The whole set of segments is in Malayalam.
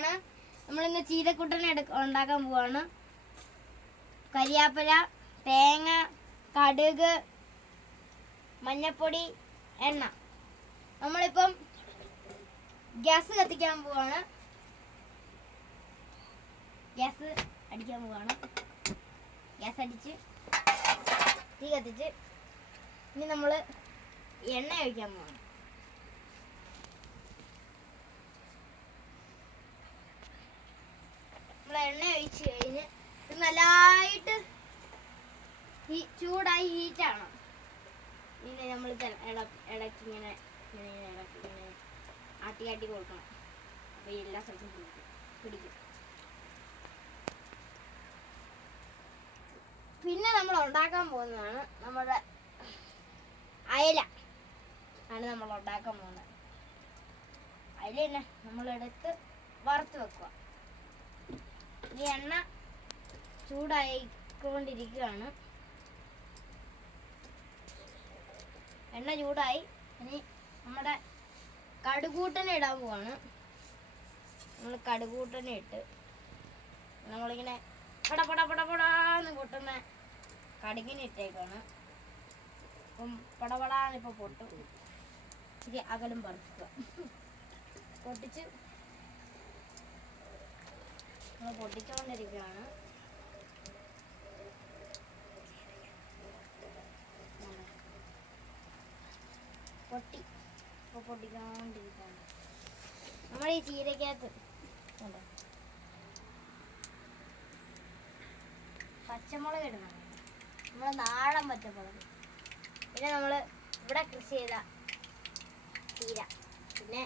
പോവാണ്. നമ്മളിന്ന് ചീരക്കുട്ടനെ എടുക്ക ഉണ്ടാക്കാൻ പോവാണ്. കരിയാപ്പല തേങ്ങ കടുക് മഞ്ഞപ്പൊടി എണ്ണ. നമ്മളിപ്പം ഗ്യാസ് കത്തിക്കാൻ പോവാണ്. ഗ്യാസ് അടിക്കാൻ പോവാണ്. ഗ്യാസ് അടിച്ച് തീ കത്തിച്ച് ഇനി നമ്മൾ എണ്ണ ഒഴിക്കാൻ പോവാണ് നമ്മൾ എണ്ണ ഒഴിച്ച് കഴിഞ്ഞ് ഇത് നല്ലതായിട്ട് ഹീ ചൂടായി ഹീറ്റാണ്. ഇങ്ങനെ നമ്മൾ ഇടയ്ക്ക് ഇങ്ങനെ ഇങ്ങനെ ഇടയ്ക്ക് ഇങ്ങനെ ആട്ടി ആട്ടി കൊടുക്കണം. അപ്പോൾ എല്ലാ സ്ഥലത്തും പിടിക്കും. പിടിക്കും. പിന്നെ നമ്മൾ ഉണ്ടാക്കാൻ പോകുന്നതാണ് നമ്മുടെ അയല. ആണ് നമ്മൾ ഉണ്ടാക്കാൻ പോകുന്നത്. അയല തന്നെ നമ്മളെടുത്ത് വറുത്ത് വെക്കുക. ഈ എണ്ണ ചൂടായിക്കൊണ്ടിരിക്കുകയാണ്. എണ്ണ ചൂടായി. ഇനി നമ്മുടെ കടുകൂട്ടനെ ഇടാൻ പോവാണ്. നമ്മൾ കടുകൂട്ടനെ ഇട്ട് നമ്മളിങ്ങനെ പട പട പട പടാന്ന് കൂട്ടുന്ന കടുകിന് ഇട്ടേക്കാണ്. അപ്പം പടപടാന്ന് ഇപ്പൊ പൊട്ടും. ഇച്ചിരി അകലും പറിക്കുക. പൊട്ടിച്ച് നമ്മൾ പൊട്ടിച്ചുകൊണ്ടിരിക്കുകയാണ് പൊട്ടി. ഇപ്പൊ പൊട്ടിക്കൊണ്ടിരിക്കുകയാണ് നമ്മൾ ഈ ചീരക്കകത്ത് പച്ചമുളക് ഇടണം. നമ്മൾ നാടൻ പച്ചമുളക്. പിന്നെ നമ്മൾ ഇവിടെ കൃഷി ചെയ്ത ചീര. പിന്നെ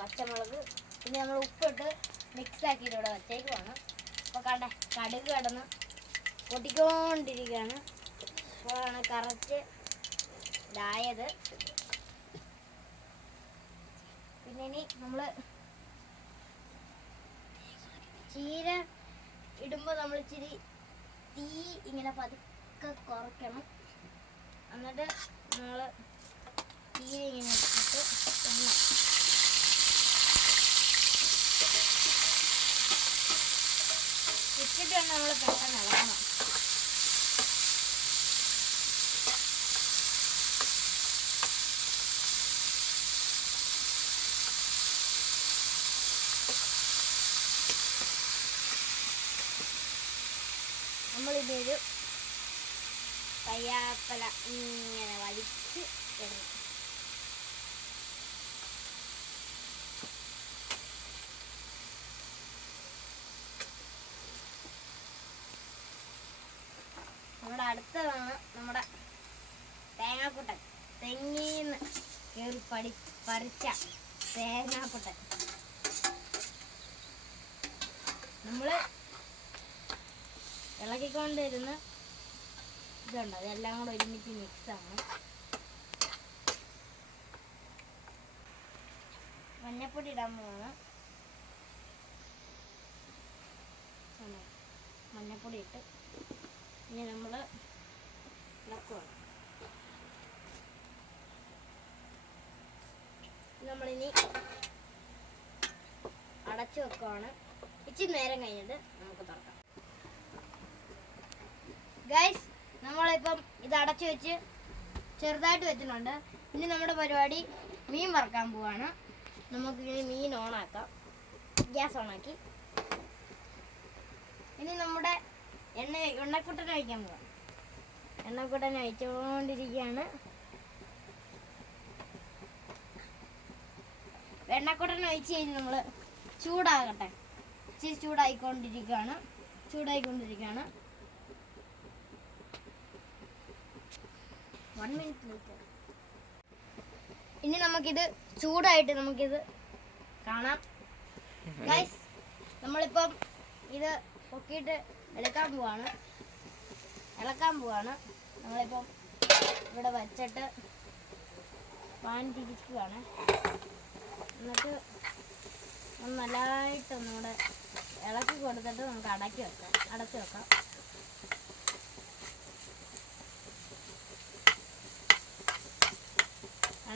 പച്ചമുളക്. പിന്നെ നമ്മൾ ഉപ്പിട്ട് മിക്സ് ആക്കിയിട്ട് ഇവിടെ വച്ചേക്കുവാണ്. അപ്പോൾ കണ്ടേ കടുക് കിടന്ന് പൊട്ടിക്കൊണ്ടിരിക്കുകയാണ്. അപ്പോഴാണ് കറക്റ്റ് ഇതായത്. ഇനി നമ്മൾ ചീര ഇടുമ്പോൾ നമ്മൾ ഇച്ചിരി തീ ഇങ്ങനെ പതുക്കെ കുറയ്ക്കണം. എന്നിട്ട് നമ്മൾ തീ ഇങ്ങനെ ഇട്ടിട്ട് ഇട്ടിട്ട് നമ്മൾ പെട്ടെന്ന് ഇളക്കണം. നമ്മളിതൊരു പയ്യാപ്പല ഇങ്ങനെ വലിച്ച് ഇടണം നമ്മുടെ അടുത്തതാണ് നമ്മുടെ തേങ്ങാക്കുട്ടൻ. തെങ്ങീന്ന് കയറി പടി പറിച്ച തേങ്ങാക്കുട്ടൻ. നമ്മൾ ഇളക്കിക്കൊണ്ടിരുന്ന് ഇതുണ്ട്. അതെല്ലാം കൂടെ ഒരുമിച്ച് മിക്സ് ആണ്. മഞ്ഞപ്പൊടി ഇടാൻ പോവാണ്. മഞ്ഞപ്പൊടി ഇട്ട് ഇനി നമ്മൾ ഇളക്കുവാണ്. നമ്മളിനി അടച്ചു വെക്കുവാണ്. ഇച്ചിരി നേരം കഴിഞ്ഞിട്ട് നമുക്ക് തുറക്കാം. ഗൈസ് നമ്മളിപ്പം ഇത് അടച്ചു വെച്ച് ചെറുതായിട്ട് വെച്ചിട്ടുണ്ട്. ഇനി നമ്മുടെ പരിപാടി മീൻ വറക്കാൻ പോവാണ്. നമുക്ക് ഇനി മീൻ ഓണാക്കാം ഗ്യാസ് ഓണാക്കി ഇനി നമ്മുടെ എണ്ണ എണ്ണക്കുട്ടൻ ഒഴിക്കാൻ പോവാം എണ്ണക്കുട്ടൻ ഒഴിച്ചുകൊണ്ടിരിക്കുകയാണ് എണ്ണക്കുട്ടൻ ഒഴിച്ച് കഴിഞ്ഞ് നമ്മൾ ചൂടാകട്ടെ. ഇച്ചിരി ചൂടായിക്കൊണ്ടിരിക്കുകയാണ്. ചൂടായിക്കൊണ്ടിരിക്കുകയാണ്. ഇനി നമുക്കിത് ചൂടായിട്ട് നമുക്കിത് കാണാം. ഗൈസ് നമ്മളിപ്പം ഇത് പൊക്കിയിട്ട് എടുക്കാൻ പോവാണ്. ഇളക്കാൻ പോവാണ്. നമ്മളിപ്പം ഇവിടെ വച്ചിട്ട് പാൻ തിരിക്കുകയാണ് എന്നിട്ട് ഒന്ന് നല്ലതായിട്ട് ഒന്നുകൂടെ ഇളക്കി കൊടുത്തിട്ട് നമുക്ക് അടക്കി വെക്കാം. അടച്ചു വെക്കാം.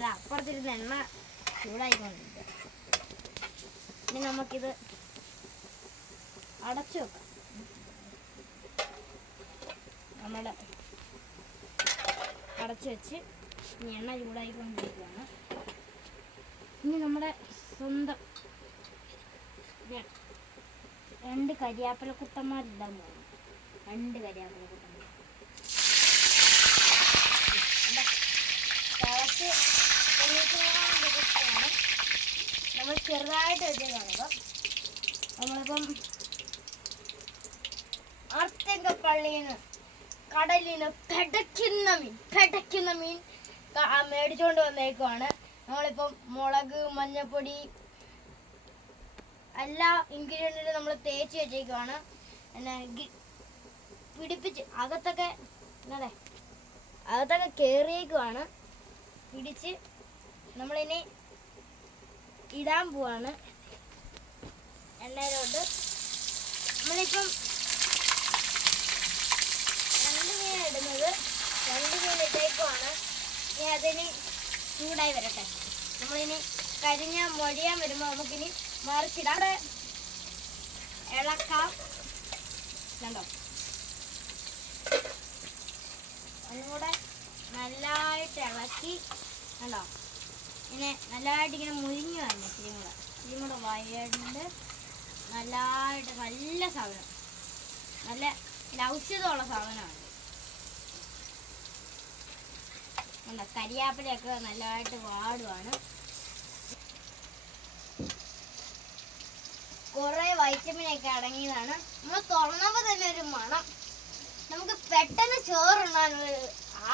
അല്ല അപ്പുറത്തിരുന്ന് എണ്ണ ചൂടായിക്കൊണ്ടിരിക്കുക. ഇനി നമുക്കിത് അടച്ചു വെക്കാം. നമ്മുടെ അടച്ചു വെച്ച് ഇനി എണ്ണ ചൂടായിക്കൊണ്ടിരിക്കുകയാണ്. ഇനി നമ്മുടെ സ്വന്തം രണ്ട് കരിയാപ്പല കുട്ടന്മാരിടാൻ പോകുന്നു രണ്ട് കരിയാപ്പല കുട്ടന്മാർ. നമ്മൾ ചെറുതായിട്ട് വെച്ചേക്കാണ് ഇപ്പം നമ്മളിപ്പം അർത്തങ്കപ്പള്ളിയിൽ പള്ളിന്ന് കടലിന് പെടയ്ക്കുന്ന മീൻ പെടയ്ക്കുന്ന മീൻ മേടിച്ചോണ്ട് വന്നേക്കുവാണ്. നമ്മളിപ്പം മുളക് മഞ്ഞപ്പൊടി എല്ലാ ഇൻഗ്രീഡിയന്റും നമ്മൾ തേച്ച് വെച്ചേക്കുവാണ്. പിന്നെ പിടിപ്പിച്ച് അകത്തൊക്കെ എന്നതെ അകത്തൊക്കെ കയറിയേക്കുവാണ് പിടിച്ച് നമ്മളിനി ഇടാൻ പോവാണ്. എണ്ണയിലോട്ട്. നമ്മളിപ്പം രണ്ട് മീൻ ഇടുന്നത് രണ്ട് മീൻ ഇട്ടേക്കുമാണ് ഇനി അതിന് ചൂടായി വരട്ടെ. നമ്മളിനി കരിഞ്ഞ മൊഴിയാൻ വരുമ്പോൾ നമുക്കിനി മറിച്ചിടാതെ ഇളക്കാം. കണ്ടോ? ഒന്നുകൂടെ നല്ലതായിട്ട് ഇളക്കി. കണ്ടോ? ഇങ്ങനെ നല്ലതായിട്ട് ഇങ്ങനെ മുരിഞ്ഞു വരണം ഇച്ചിരി കൂടെ വയറിന്റെ നല്ലതായിട്ട് നല്ല സാധനം. നല്ല ഔഷധമുള്ള സാധനമാണ്. എന്താ കരിയാപ്പിലൊക്കെ നല്ലതായിട്ട് വാടുവാണ്. കുറേ വൈറ്റമിനൊക്കെ അടങ്ങിയതാണ്. നമ്മൾ തുറന്നപ്പോ തന്നെ ഒരു മണം. നമുക്ക് പെട്ടെന്ന് ചോറുണ്ണാനൊരു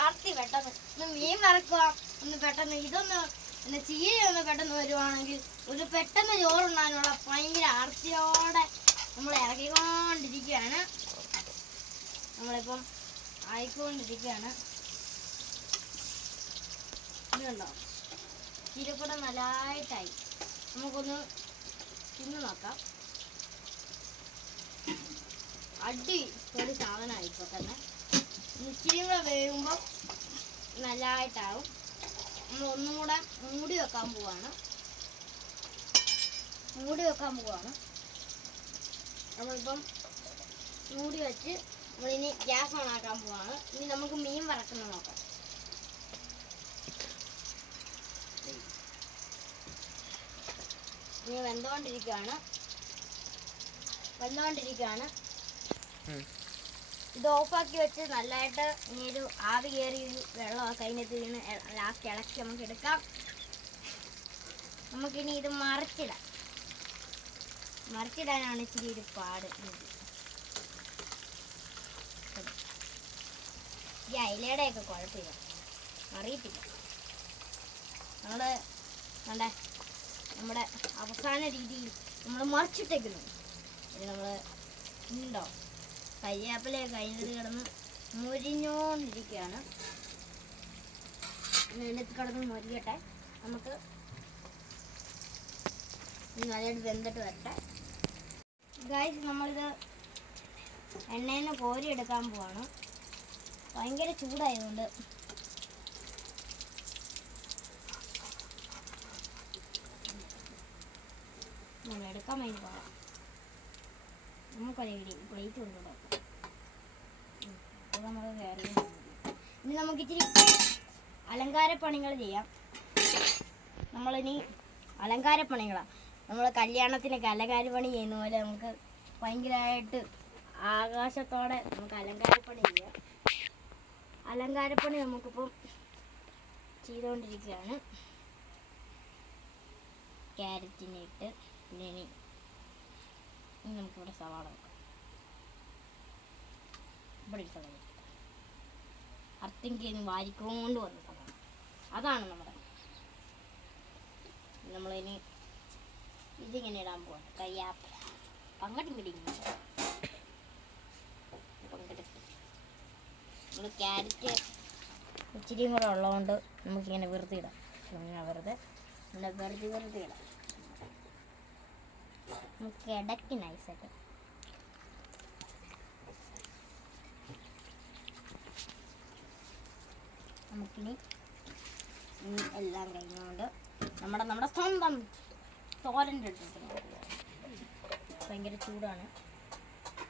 ആർത്തി പെട്ടെന്ന്. ഒന്ന് മീൻ വറക്കുക ഒന്ന് പെട്ടെന്ന് ഇതൊന്ന് ഒന്ന് ചീരയൊന്ന് പെട്ടെന്ന് വരുവാണെങ്കിൽ ഒരു പെട്ടെന്ന് ചോറുണ്ടാകാനുള്ള ഭയങ്കര ആർത്തിയോടെ നമ്മൾ ഇറക്കിക്കൊണ്ടിരിക്കുകയാണ്. നമ്മളിപ്പം ആയിക്കൊണ്ടിരിക്കുകയാണ്. ഇതുണ്ടോ ചീരക്കൂടെ നല്ലതായിട്ടായി. നമുക്കൊന്ന് തിന്ന് നോക്കാം. അടി ഒരു സാധനമായി ഇപ്പോൾ തന്നെ. ഇച്ചിരി കൂടെ വേകുമ്പോൾ നല്ലതായിട്ടാവും. ഒന്നും കൂടെ മൂടി വെക്കാൻ പോവാണ്. മൂടി വെക്കാൻ പോവാണ്. നമ്മളിപ്പം മൂടി വെച്ച് നമ്മളിനി ഗ്യാസ് ഓൺ ആക്കാൻ പോവാണ്. ഇനി നമുക്ക് മീൻ വറക്കുന്നത് നോക്കാം. ഇനി വെന്തോണ്ടിരിക്കുകയാണ് വെന്തോണ്ടിരിക്കുകയാണ്. ഇത് ഓഫാക്കി വെച്ച് നല്ലതായിട്ട് ഇനി ഒരു ആവി കയറി വെള്ളമൊക്കെ അതിനകത്ത് വീണ് ലാസ്റ്റ് ഇളക്കി നമുക്ക് എടുക്കാം. നമുക്കിനി ഇത് മറിച്ചിടാം. മറിച്ചിടാനാണ് ഇച്ചിരി ഒരു പാട്. ഈ അയിലയുടെയൊക്കെ കുഴപ്പമില്ല. അറിയത്തില്ല. നമ്മൾ കണ്ടേ നമ്മുടെ അവസാന രീതിയിൽ നമ്മൾ മറിച്ചിട്ടേക്കുന്നു ഇത് നമ്മൾ ഉണ്ടോ? കരിയാപ്പിലയൊക്കെ കഴിഞ്ഞത് കിടന്ന് മുരിഞ്ഞോണ്ടിരിക്കുകയാണ്. അതിനകത്ത് കിടന്ന് മുരിയട്ടെ. നമുക്ക് നല്ലതായിട്ട് വെന്തിട്ട് വരട്ടെ. ഗായ്സ് നമ്മളിത് എണ്ണയിൽ നിന്ന് കോരി എടുക്കാൻ പോവാണ്. ഭയങ്കര ചൂടായതുകൊണ്ട്. നമ്മൾ എടുക്കാൻ വേണ്ടി പോകാം നമുക്കൊരു പ്ലേറ്റ് കൊണ്ടുപോകാം അപ്പോൾ നമ്മൾ കയറി ഇനി നമുക്കിച്ചിരി അലങ്കാരപ്പണികൾ ചെയ്യാം. നമ്മളിനി അലങ്കാരപ്പണികളാണ് നമ്മൾ കല്യാണത്തിനൊക്കെ അലങ്കാരപ്പണി ചെയ്യുന്ന പോലെ നമുക്ക് ഭയങ്കരമായിട്ട് ആകാശത്തോടെ നമുക്ക് അലങ്കാരപ്പണി ചെയ്യാം. അലങ്കാരപ്പണി നമുക്കിപ്പം ചെയ്തുകൊണ്ടിരിക്കുകയാണ് ക്യാരറ്റിനെ ഇട്ട് പിന്നെ ഇനി നമുക്കിവിടെ സവാള വെക്കാം. ഇവിടെ സവാള അർത്തിങ്കി വാരിക്കൊണ്ട് വന്ന സവാള അതാണ് നമ്മുടെ നമ്മളിനി ഇതിങ്ങനെ ഇടാൻ പോവാണ് കയ്യാപ്പ പങ്കട്ടും പിടി പങ്കെടുക്കും. നമ്മൾ ക്യാരറ്റ് ഇച്ചിരിയും കൂടെ ഉള്ളതുകൊണ്ട് നമുക്കിങ്ങനെ വെറുതെ ഇടാം. ഇങ്ങനെ വെറുതെ വെറുതെ വെറുതെ ഇടാം. നമുക്ക് ഇടയ്ക്ക് നൈസായിട്ട് നമുക്കിനി ഇനി എല്ലാം കഴിഞ്ഞുകൊണ്ട് നമ്മുടെ നമ്മുടെ സ്വന്തം തോരന്റെ എടുത്തിട്ട് ഭയങ്കര ചൂടാണ്.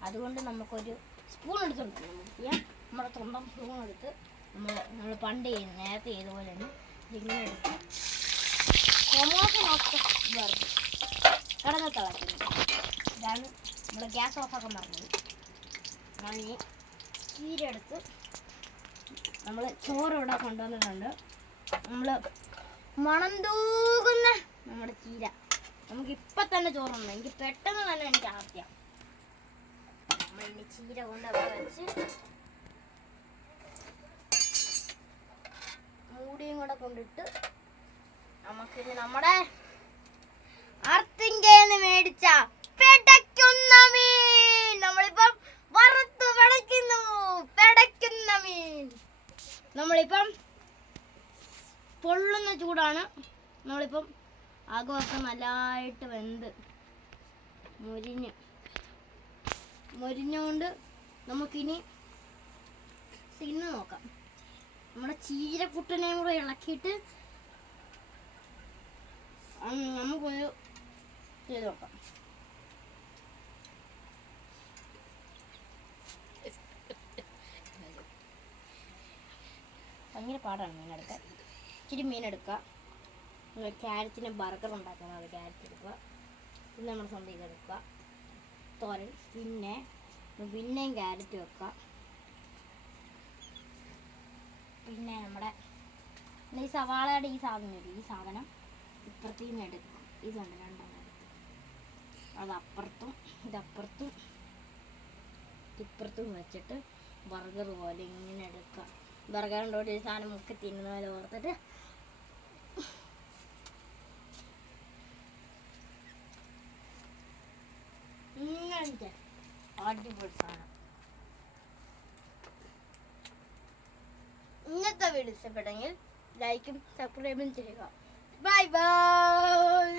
അതുകൊണ്ട് നമുക്കൊരു സ്പൂൺ എടുത്തുണ്ട് നമുക്ക് നമ്മുടെ സ്വന്തം സ്പൂൺ എടുത്ത് നമ്മൾ നമ്മൾ പണ്ട് ചെയ്ത് നേരത്തെ ചെയ്ത തന്നെ ഇങ്ങനെ എടുത്ത് മൊത്തം വെറുതെ കിടന്ന് തിളക്കുന്നത് ഇതാണ് നമ്മൾ ഗ്യാസ് ഓഫാക്കാൻ പറഞ്ഞത്. ഞാൻ ഈ ചീര എടുത്ത് നമ്മൾ ചോറ് ഇവിടെ കൊണ്ടുവന്നിട്ടുണ്ട്. നമ്മൾ മണം തൂകുന്ന നമ്മുടെ ചീര. നമുക്ക് ഇപ്പം തന്നെ ചോറുണ്ട് എനിക്ക് പെട്ടെന്ന് തന്നെ എനിക്ക് ആദ്യം. ചീര കൊണ്ട് അവിടെ വെച്ച് മൂടിയും കൂടെ കൊണ്ടിട്ട് നമുക്കിനി നമ്മുടെ അർത്തിങ്കേന്ന് മേടിച്ച പെടയ്ക്കുന്ന മീൻ നമ്മളിപ്പം വറുത്ത് പെടയ്ക്കുന്നു പെടയ്ക്കുന്ന മീൻ നമ്മളിപ്പം പൊള്ളുന്ന ചൂടാണ്. നമ്മളിപ്പം ആകമൊക്കെ നല്ലതായിട്ട് വെന്ത് മുരിഞ്ഞ്. മുരിഞ്ഞുകൊണ്ട് നമുക്കിനി തിന്ന് നോക്കാം. നമ്മുടെ ചീരക്കുട്ടനെയും കൂടെ ഇളക്കിയിട്ട് നമുക്കൊരു ചെയ്ത് നോക്കാം. ഭയങ്കര പാടാണ് മീനെടുക്കാൻ. ഇച്ചിരി മീനെടുക്കുക ക്യാരറ്റിന് ബർഗർ ഉണ്ടാക്കണം അത് ക്യാരറ്റ് എടുക്കുക. പിന്നെ നമ്മൾ സ്വന്തം ഇതെടുക്കുക തോരൻ പിന്നെ പിന്നെയും ക്യാരറ്റ് വെക്കുക. പിന്നെ നമ്മുടെ ഈ സവാളയുടെ ഈ സാധനം ഈ സാധനം ഇപ്പുറത്തു നിന്ന് എടുക്കും ഇതുണ്ട് രണ്ടെണ്ണം അത് അപ്പുറത്തും ഇതപ്പുറത്തും ഇപ്പുറത്തും വെച്ചിട്ട് ബർഗർ പോലെ ഇങ്ങനെ എടുക്കുക. ബർഗറിന്റെ ഒരു സാധനം മുക്കി തിന്നുന്ന പോലെ ഓർത്തിട്ട്. ഇങ്ങനത്തെ അടിപൊളി സാധനം. ഇന്നത്തെ വീഡിയോ ഇഷ്ടപ്പെട്ടെങ്കിൽ ലൈക്കും സബ്സ്ക്രൈബും ചെയ്യുക. Bye bye